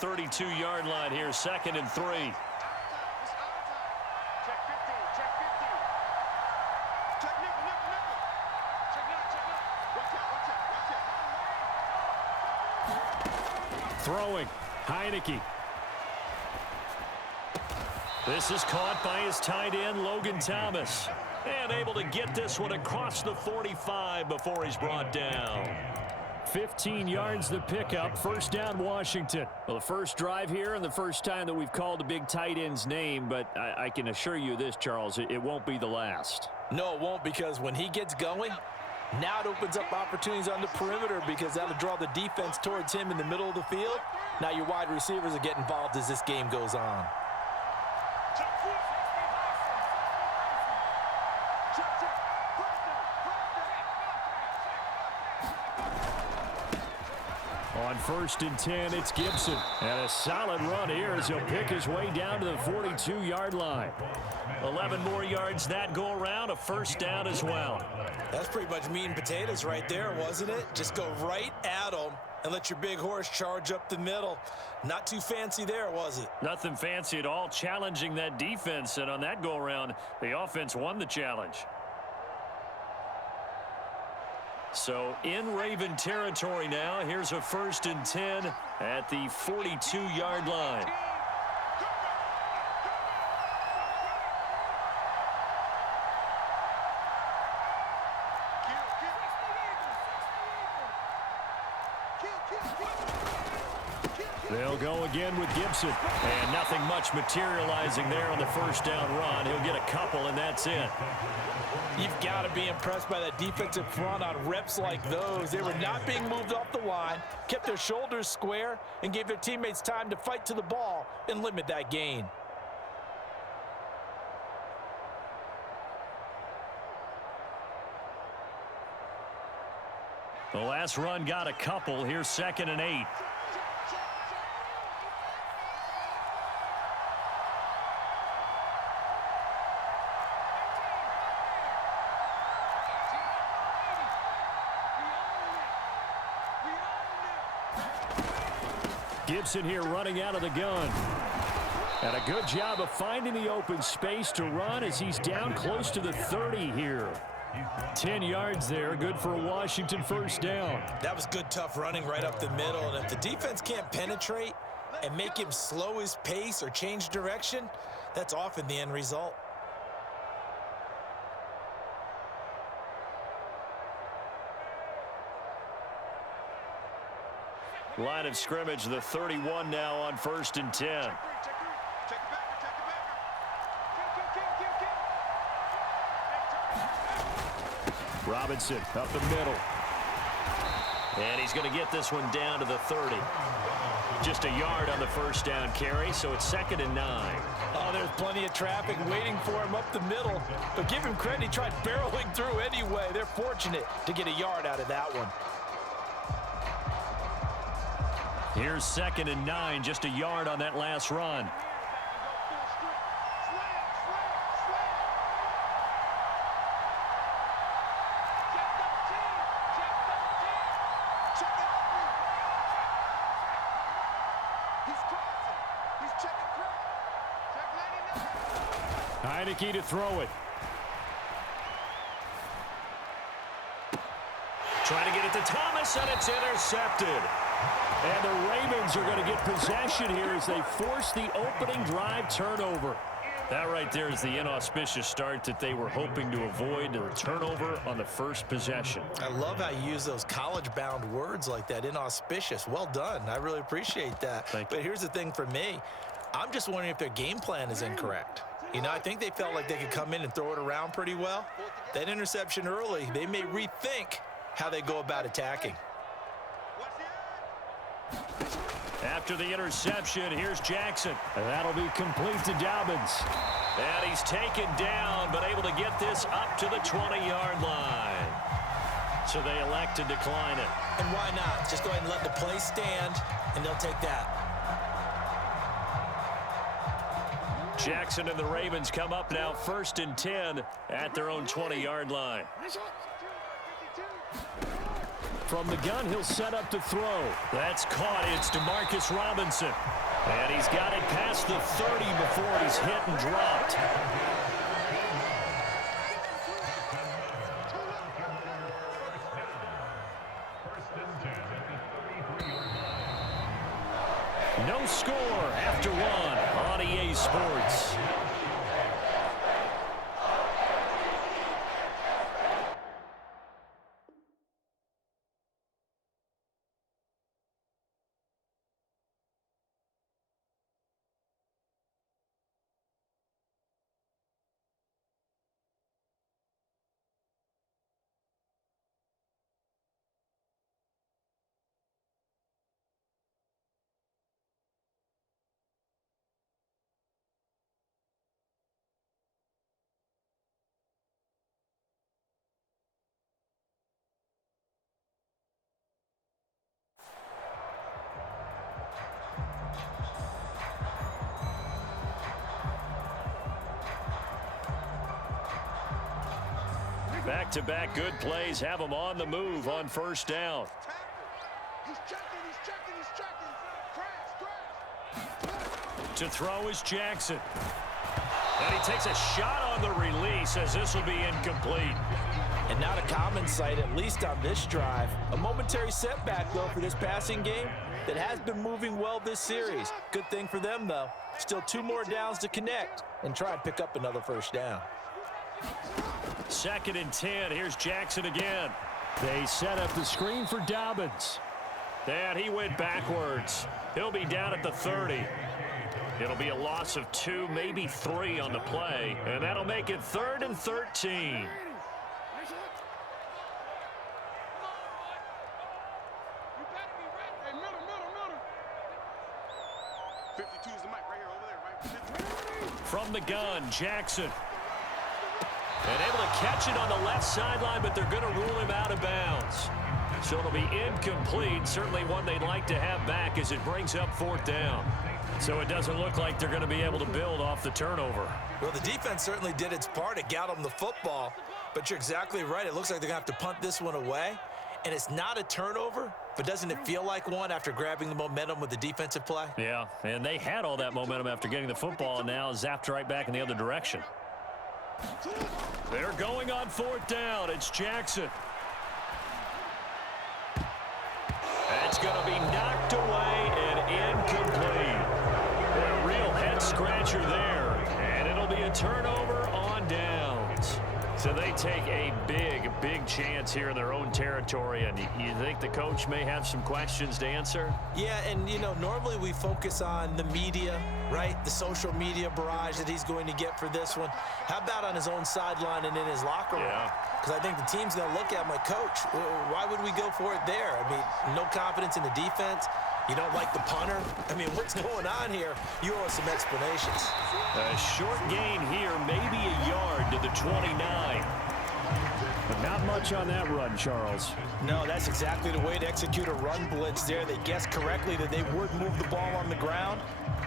32-yard line here, 2nd and 3. Throwing, Heineke. This is caught by his tight end, Logan Thomas. And able to get this one across the 45 before he's brought down. 15 yards the pickup, 1st down Washington. Well, the first drive here and the first time that we've called a big tight end's name, but I can assure you this, Charles, it won't be the last. No, it won't, because when he gets going, now it opens up opportunities on the perimeter because that'll draw the defense towards him in the middle of the field. Now your wide receivers will get involved as this game goes on. On 1st and 10, it's Gibson. And a solid run here as he'll pick his way down to the 42-yard line. 11 more yards that go around, a 1st down as well. That's pretty much meat and potatoes right there, wasn't it? Just go right at them and let your big horse charge up the middle. Not too fancy there, was it? Nothing fancy at all, challenging that defense. And on that go-around, the offense won the challenge. So in Raven territory now, here's a 1st and 10 at the 42-yard line. They'll go again with Gibson. And nothing much materializing there on the 1st down run. He'll get a couple, and that's it. You've got to be impressed by that defensive front on reps like those. They were not being moved off the line, kept their shoulders square, and gave their teammates time to fight to the ball and limit that gain. The last run got a couple. Here's 2nd and 8. Gibson here running out of the gun. And a good job of finding the open space to run as he's down close to the 30 here. 10 yards there, good for a Washington 1st down. That was good, tough running right up the middle. And if the defense can't penetrate and make him slow his pace or change direction, that's often the end result. Line of scrimmage, the 31 now on 1st and 10. Robinson up the middle. And he's going to get this one down to the 30. Just a yard on the 1st down carry, so it's 2nd and 9. Oh, there's plenty of traffic waiting for him up the middle. But give him credit, he tried barreling through anyway. They're fortunate to get a yard out of that one. Here's 2nd and 9, just a yard on that last run. Heineke to throw it. Trying to get it to Thomas, and it's intercepted. And the Ravens are going to get possession here as they force the opening drive turnover. That right there is the inauspicious start that they were hoping to avoid, the turnover on the first possession. I love how you use those college-bound words like that, inauspicious. Well done. I really appreciate that. But here's the thing for me. I'm just wondering if their game plan is incorrect. You know, I think they felt like they could come in and throw it around pretty well. That interception early, they may rethink how they go about attacking. After the interception, here's Jackson. And that'll be complete to Dobbins. And he's taken down, but able to get this up to the 20-yard line. So they elect to decline it. And why not? Just go ahead and let the play stand, and they'll take that. Jackson and the Ravens come up now 1st and 10 at their own 20-yard line. From the gun, he'll set up to throw. That's caught. It's DeMarcus Robinson. And he's got it past the 30 before he's hit and dropped. No score after one on EA Sports. Back-to-back good plays have him on the move on first down. He's checking. To throw is Jackson. And he takes a shot on the release as this will be incomplete. And not a common sight, at least on this drive. A momentary setback, though, for this passing game that has been moving well this series. Good thing for them, though. Still 2 more downs to connect and try and pick up another first down. 2nd and 10. Here's Jackson again. They set up the screen for Dobbins. And he went backwards. He'll be down at the 30. It'll be a loss of 2, maybe 3 on the play. And that'll make it 3rd and 13. From the gun, Jackson. And able to catch it on the left sideline, but they're going to rule him out of bounds. So it'll be incomplete. Certainly one they'd like to have back as it brings up 4th down. So it doesn't look like they're going to be able to build off the turnover. Well, the defense certainly did its part. It got them the football. But you're exactly right. It looks like they're going to have to punt this one away. And it's not a turnover, but doesn't it feel like one after grabbing the momentum with the defensive play? Yeah, and they had all that momentum after getting the football, and now zapped right back in the other direction. They're going on 4th down. It's Jackson. It's going to be knocked away and incomplete. A real head-scratcher there, and it'll be a turnover on downs. So they take a big chance here in their own territory, and you think the coach may have some questions to answer? Yeah, and, you know, normally we focus on the media, right? The social media barrage that he's going to get for this one. How about on his own sideline and in his locker room? Yeah. Because I think the team's going to look at him like, Coach, why would we go for it there? I mean, no confidence in the defense. You don't like the punter? I mean, what's going on here? You owe us some explanations. A short gain here, maybe a yard to the 29. But not much on that run, Charles. No, that's exactly the way to execute a run blitz there. They guessed correctly that they would move the ball on the ground,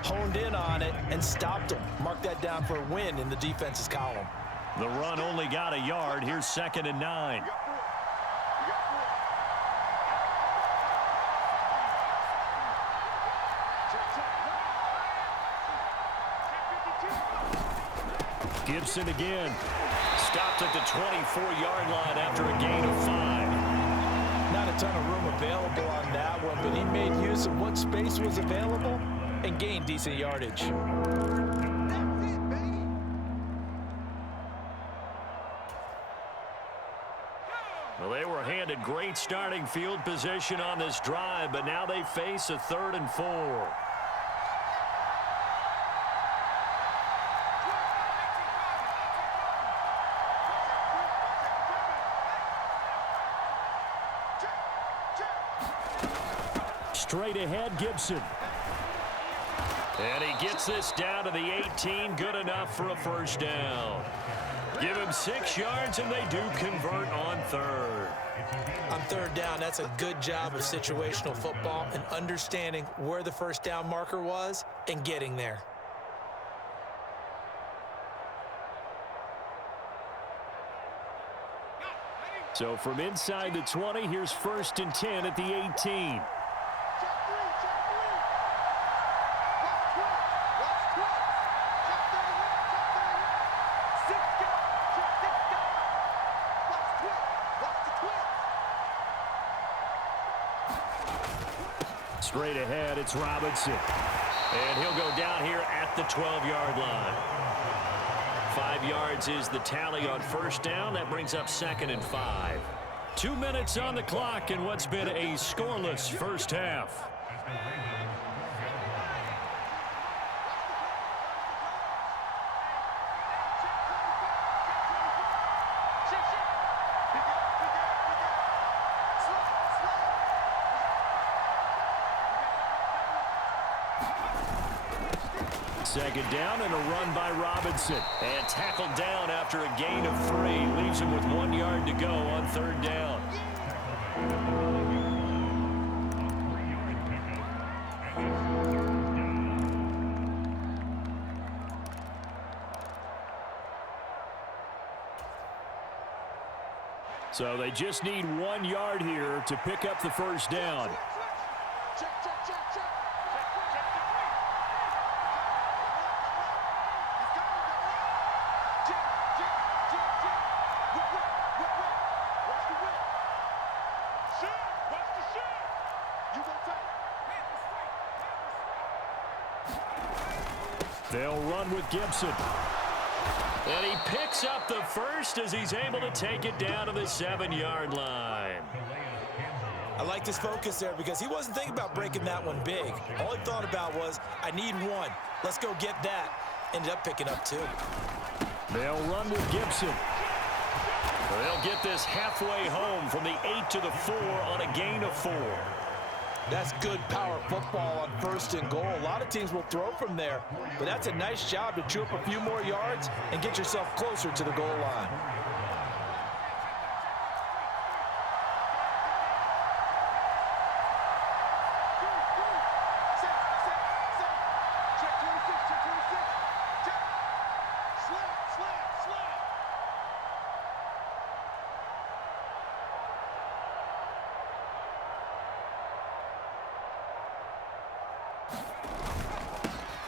honed in on it, and stopped them. Mark that down for a win in the defense's column. The run only got a yard. Here's 2nd and 9. Gibson again. Stopped at the 24-yard line after a gain of 5. Not a ton of room available on that one, but he made use of what space was available and gained decent yardage. Well, they were handed great starting field position on this drive, but now they face a 3rd and 4. Straight ahead, Gibson. And he gets this down to the 18. Good enough for a first down. Give him 6 yards, and they do convert on 3rd. On 3rd down, that's a good job of situational football and understanding where the first down marker was and getting there. So from inside the 20, here's 1st and 10 at the 18. Straight ahead, it's Robinson. And he'll go down here at the 12-yard line. 5 yards is the tally on 1st down. That brings up 2nd and 5. 2 minutes on the clock in what's been a scoreless first half. Second down and a run by Robinson. And tackled down after a gain of 3. Leaves him with 1 yard to go on 3rd down. So they just need 1 yard here to pick up the 1st down. They'll run with Gibson. And he picks up the 1st as he's able to take it down to the 7-yard line. I like his focus there because he wasn't thinking about breaking that one big. All he thought about was, I need 1. Let's go get that. Ended up picking up 2. They'll run with Gibson. They'll get this halfway home from the 8 to the 4 on a gain of 4. That's good power football on 1st and goal. A lot of teams will throw from there, but that's a nice job to chew up a few more yards and get yourself closer to the goal line.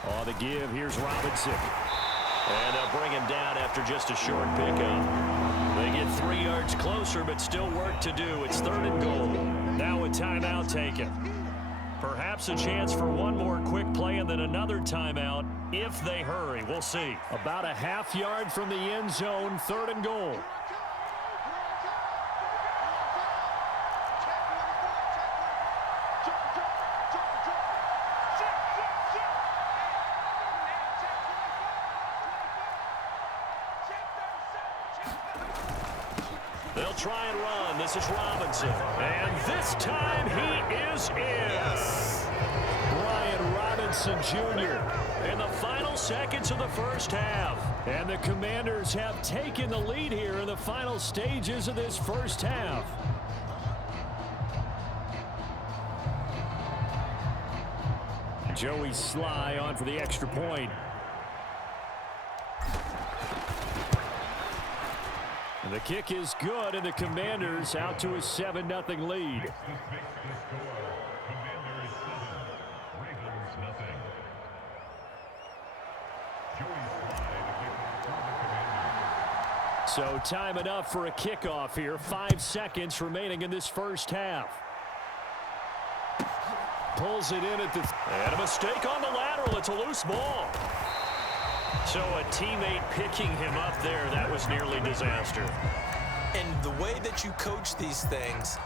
On the give, here's Robinson. And they'll bring him down after just a short pickup. They get 3 yards closer, but still work to do. It's 3rd and goal. Now a timeout taken. Perhaps a chance for one more quick play and then another timeout if they hurry. We'll see. About a half yard from the end zone, 3rd and goal. They'll try and run. This is Robinson. And this time he is in. Yes. Brian Robinson Jr. in the final seconds of the first half. And the Commanders have taken the lead here in the final stages of this first half. Joey Sly on for the extra point. And the kick is good, and the Commanders out to a 7-0 lead. So time enough for a kickoff here. 5 seconds remaining in this first half. Pulls it in at the... And a mistake on the lateral. It's a loose ball. So a teammate picking him up there, that was nearly disaster. And the way that you coach these things,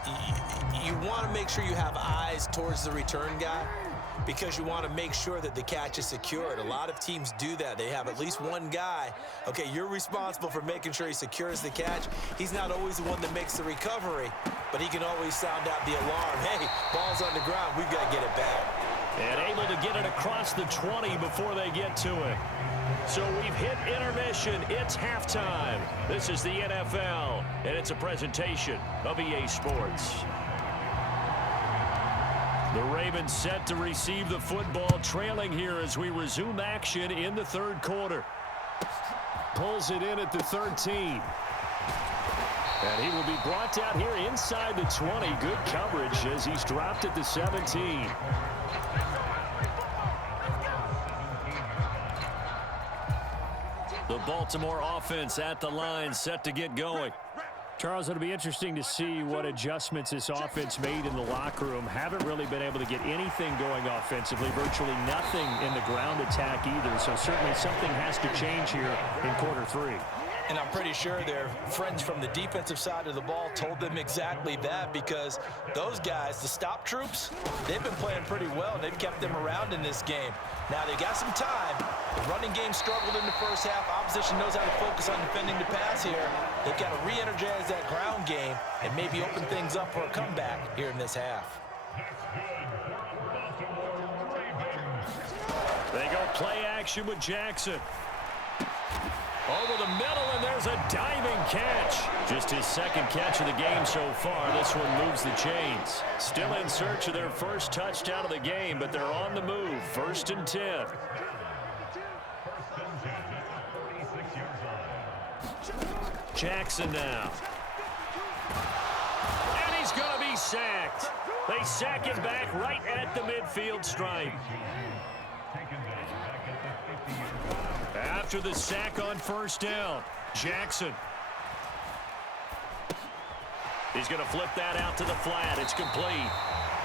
you want to make sure you have eyes towards the return guy because you want to make sure that the catch is secured. A lot of teams do that. They have at least one guy. Okay, you're responsible for making sure he secures the catch. He's not always the one that makes the recovery, but he can always sound out the alarm. Hey, ball's on the ground. We've got to get it back. And able to get it across the 20 before they get to it. So we've hit intermission. It's halftime. This is the NFL, and it's a presentation of EA Sports. The Ravens set to receive the football, trailing here as we resume action in the 3rd quarter. Pulls it in at the 13. And he will be brought down here inside the 20. Good coverage as he's dropped at the 17. The Baltimore offense at the line, set to get going. Charles, it'll be interesting to see what adjustments this offense made in the locker room. Haven't really been able to get anything going offensively, virtually nothing in the ground attack either. So certainly something has to change here in quarter three. And I'm pretty sure their friends from the defensive side of the ball told them exactly that, because those guys, the stop troops, they've been playing pretty well. They've kept them around in this game. Now they've got some time. The running game struggled in the first half. Opposition knows how to focus on defending the pass here. They've got to re-energize that ground game and maybe open things up for a comeback here in this half. They go play action with Jackson. Over the middle, and there's a diving catch. Just his second catch of the game so far. This one moves the chains. Still in search of their first touchdown of the game, but they're on the move. 1st and 10. Jackson now. And he's going to be sacked. They sack him back right at the midfield stripe. After the sack on 1st down, Jackson. He's going to flip that out to the flat. It's complete.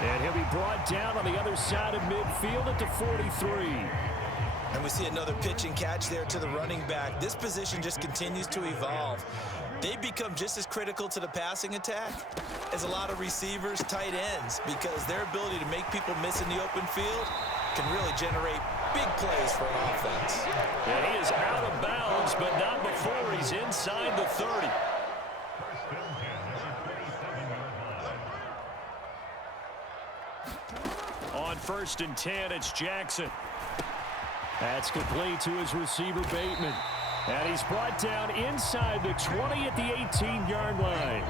And he'll be brought down on the other side of midfield at the 43. And we see another pitch and catch there to the running back. This position just continues to evolve. They become just as critical to the passing attack as a lot of receivers, tight ends, because their ability to make people miss in the open field can really generate big plays for an offense. And he is out of bounds, but not before he's inside the 30. On 1st and 10, it's Jackson. That's complete to his receiver, Bateman. And he's brought down inside the 20 at the 18-yard line.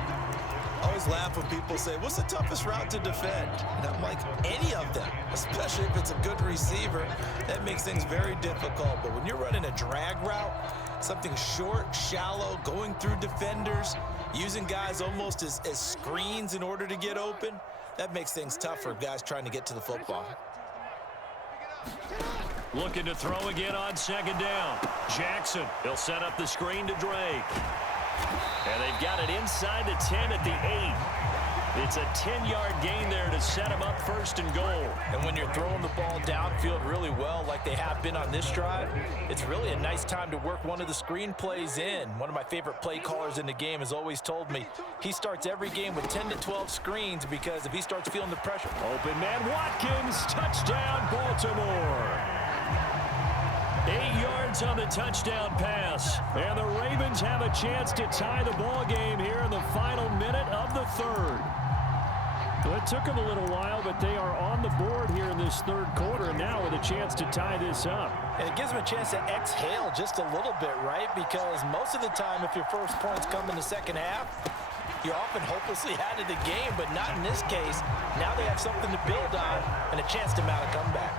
I always laugh when people say, what's the toughest route to defend? And I'm like, any of them, especially if it's a good receiver. That makes things very difficult. But when you're running a drag route, something short, shallow, going through defenders, using guys almost as screens in order to get open, that makes things tough for guys trying to get to the football. Looking to throw again on 2nd down. Jackson, he'll set up the screen to Drake. And they've got it inside the 10 at the 8. It's a 10-yard gain there to set him up 1st and goal. And when you're throwing the ball downfield really well like they have been on this drive, it's really a nice time to work one of the screen plays in. One of my favorite play callers in the game has always told me he starts every game with 10 to 12 screens, because if he starts feeling the pressure. Open man Watkins, touchdown Baltimore. 8 yards on the touchdown pass. And the Ravens have a chance to tie the ball game here in the final minute of the 3rd. Well, it took them a little while, but they are on the board here in this 3rd quarter, and now with a chance to tie this up. And it gives them a chance to exhale just a little bit, right? Because most of the time, if your first points come in the second half, you're often hopelessly out of the game, but not in this case. Now they have something to build on and a chance to mount a comeback.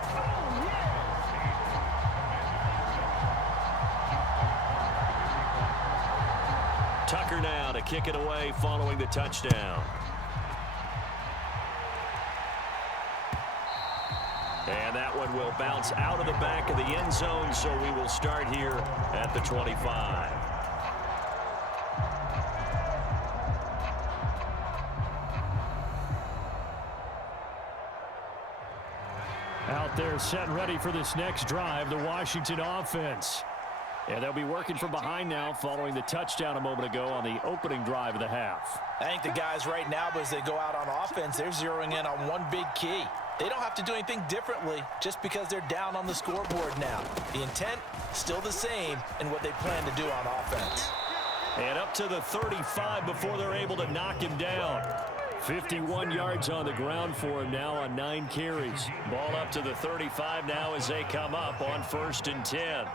Tucker now to kick it away following the touchdown. And that one will bounce out of the back of the end zone, so we will start here at the 25. Out there set and ready for this next drive, the Washington offense. And they'll be working from behind now following the touchdown a moment ago on the opening drive of the half. I think the guys right now, as they go out on offense, they're zeroing in on one big key. They don't have to do anything differently just because they're down on the scoreboard now. The intent, still the same in what they plan to do on offense. And up to the 35 before they're able to knock him down. 51 yards on the ground for him now on 9 carries. Ball up to the 35 now as they come up on 1st and 10.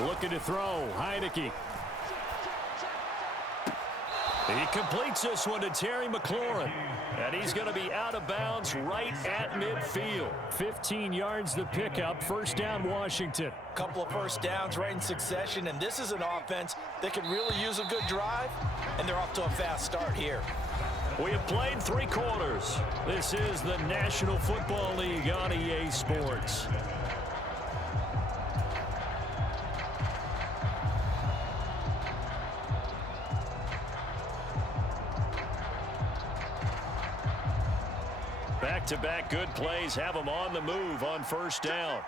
Looking to throw, Heineke. He completes this one to Terry McLaurin. And he's going to be out of bounds right at midfield. 15 yards the pickup. First down, Washington. Couple of first downs right in succession, and this is an offense that could really use a good drive, and they're off to a fast start here. We have played 3 quarters. This is the National Football League on EA Sports. Back-to-back good plays have them on the move on first down.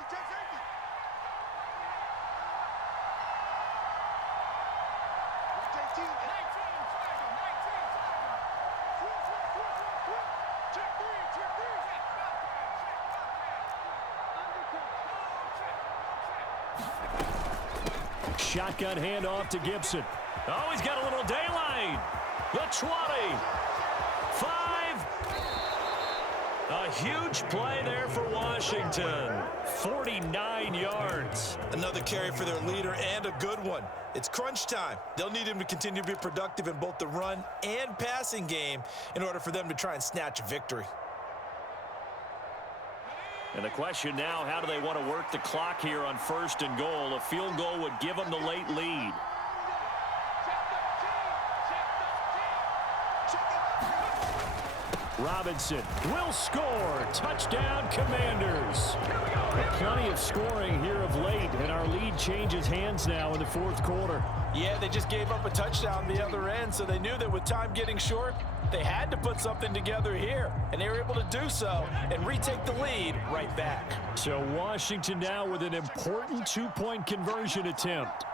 Shotgun handoff to Gibson. Oh, he's got a little daylight. The 20. 5. A huge play there for Washington. 49 yards. Another carry for their leader and a good one. It's crunch time. They'll need him to continue to be productive in both the run and passing game in order for them to try and snatch a victory. And the question now, how do they want to work the clock here on first and goal? A field goal would give them the late lead. Robinson will score. Touchdown, Commanders. Plenty of scoring here of late, and our lead changes hands now in the fourth quarter. Yeah, they just gave up a touchdown the other end, so they knew that with time getting short, they had to put something together here, and they were able to do so and retake the lead right back. So Washington now with an important 2-point conversion attempt.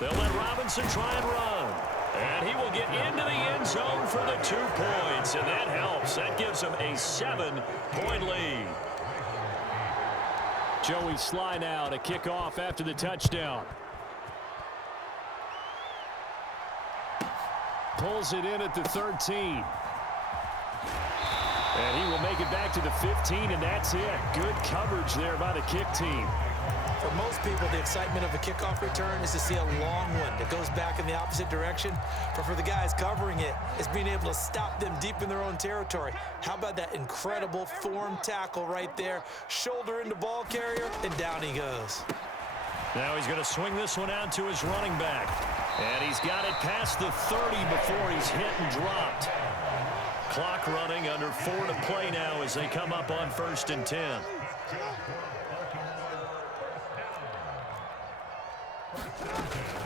They'll let Robinson try and run. And he will get into the end zone for the 2 points. And that helps. That gives them a 7-point lead. Joey Sly now to kick off after the touchdown. Pulls it in at the 13. And he will make it back to the 15, and that's it. Good coverage there by the kick team. For most people, the excitement of a kickoff return is to see a long one that goes back in the opposite direction. But for the guys covering it, it's being able to stop them deep in their own territory. How about that incredible form tackle right there? Shoulder into ball carrier, and down he goes. Now he's going to swing this one out to his running back. And he's got it past the 30 before he's hit and dropped. Clock running, under 4 to play now as they come up on 1st and 10.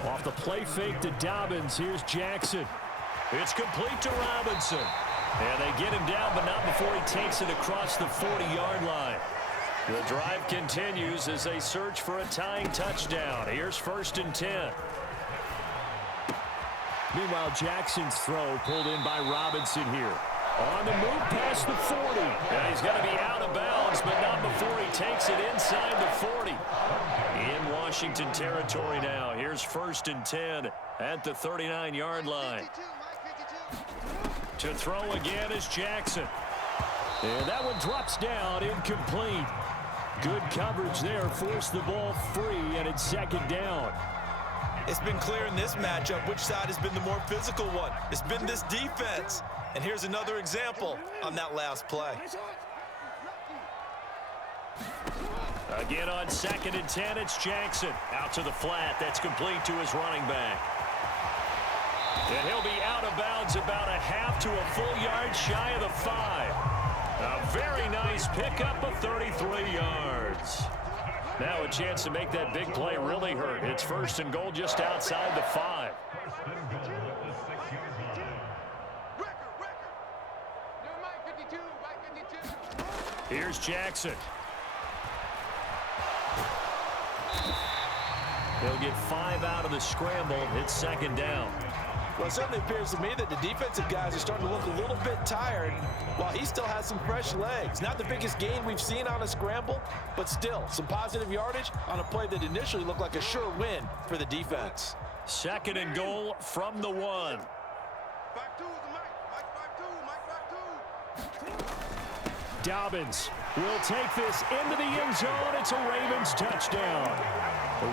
Off the play fake to Dobbins. Here's Jackson. It's complete to Robinson. And they get him down, but not before he takes it across the 40-yard line. The drive continues as they search for a tying touchdown. Here's 1st and 10. Meanwhile, Jackson's throw pulled in by Robinson here. On the move past the 40. And he's going to be out of bounds, but not before he takes it inside the 40. In Washington territory now. Here's 1st and 10 at the 39-yard line. To throw again is Jackson. And that one drops down, incomplete. Good coverage there, forced the ball free, and it's 2nd down. It's been clear in this matchup which side has been the more physical one. It's been this defense. And here's another example on that last play. Again on 2nd and 10, it's Jackson. Out to the flat. That's complete to his running back. And he'll be out of bounds about a half to a full yard shy of the 5. A very nice pickup of 33 yards. Now a chance to make that big play really hurt. It's 1st and goal just outside the 5. Here's Jackson. They'll get 5 out of the scramble. It's 2nd down. Well, it certainly appears to me that the defensive guys are starting to look a little bit tired while he still has some fresh legs. Not the biggest gain we've seen on a scramble, but still some positive yardage on a play that initially looked like a sure win for the defense. Second and goal from the 1. Dobbins will take this into the end zone. It's a Ravens touchdown.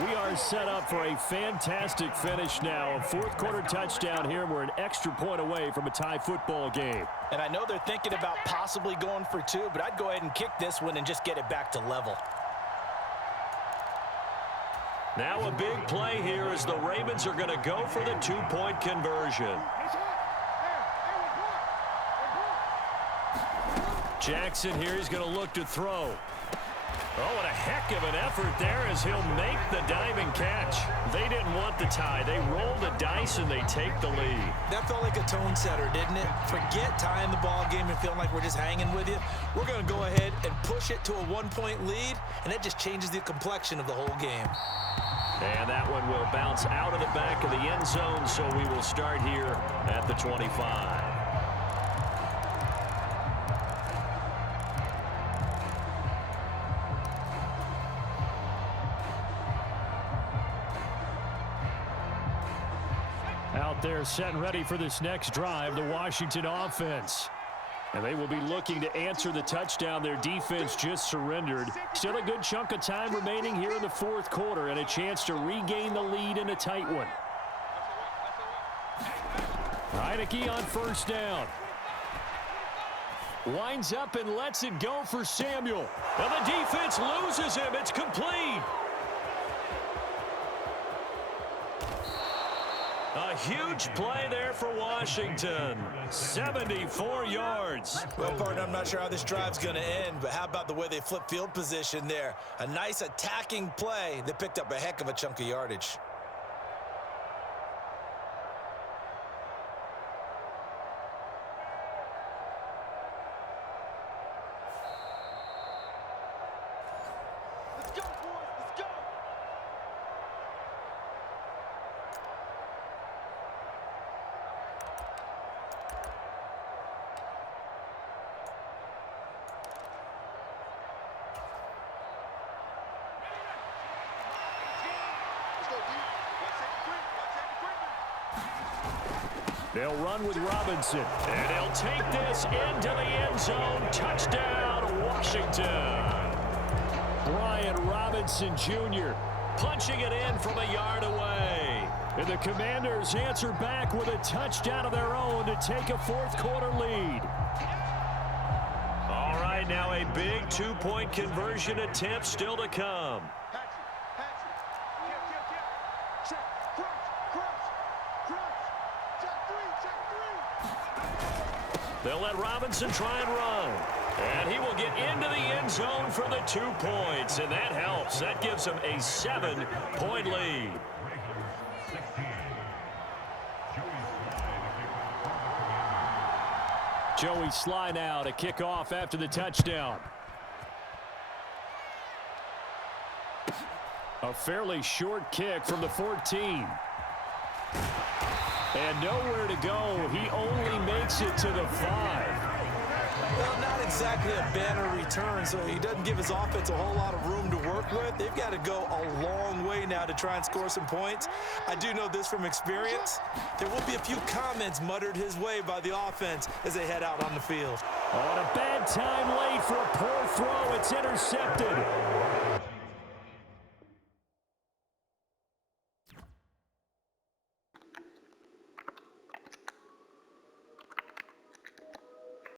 We are set up for a fantastic finish now. A fourth-quarter touchdown here, and we're an extra point away from a tie football game. And I know they're thinking about possibly going for 2, but I'd go ahead and kick this one and just get it back to level. Now a big play here as the Ravens are going to go for the 2-point conversion. Jackson here is going to look to throw. Oh, and a heck of an effort there as he'll make the diving catch. They didn't want the tie. They roll the dice and they take the lead. That felt like a tone setter, didn't it? Forget tying the ball game and feeling like we're just hanging with you. We're going to go ahead and push it to a 1-point lead, and that just changes the complexion of the whole game. And that one will bounce out of the back of the end zone, so we will start here at the 25. Out there set and ready for this next drive, the Washington offense. And they will be looking to answer the touchdown their defense just surrendered. Still a good chunk of time remaining here in the fourth quarter and a chance to regain the lead in a tight one. Heineke on first down. Winds up and lets it go for Samuel. And the defense loses him. It's complete. A huge play there for Washington. 74 yards. Well, partner, I'm not sure how this drive's going to end, but how about the way they flip field position there? A nice attacking play that picked up a heck of a chunk of yardage. They'll run with Robinson, and he'll take this into the end zone. Touchdown, Washington. Brian Robinson Jr. punching it in from a yard away. And the Commanders answer back with a touchdown of their own to take a fourth-quarter lead. All right, now a big 2-point conversion attempt still to come. They'll let Robinson try and run. And he will get into the end zone for the 2 points. And that helps. That gives him a 7-point lead. Joey Sly now to kick off after the touchdown. A fairly short kick from the 14. And nowhere to go. He only makes it to the 5. Well, not exactly a banner return, so he doesn't give his offense a whole lot of room to work with. They've got to go a long way now to try and score some points. I do know this from experience. There will be a few comments muttered his way by the offense as they head out on the field. On a bad time late for a poor throw. It's intercepted.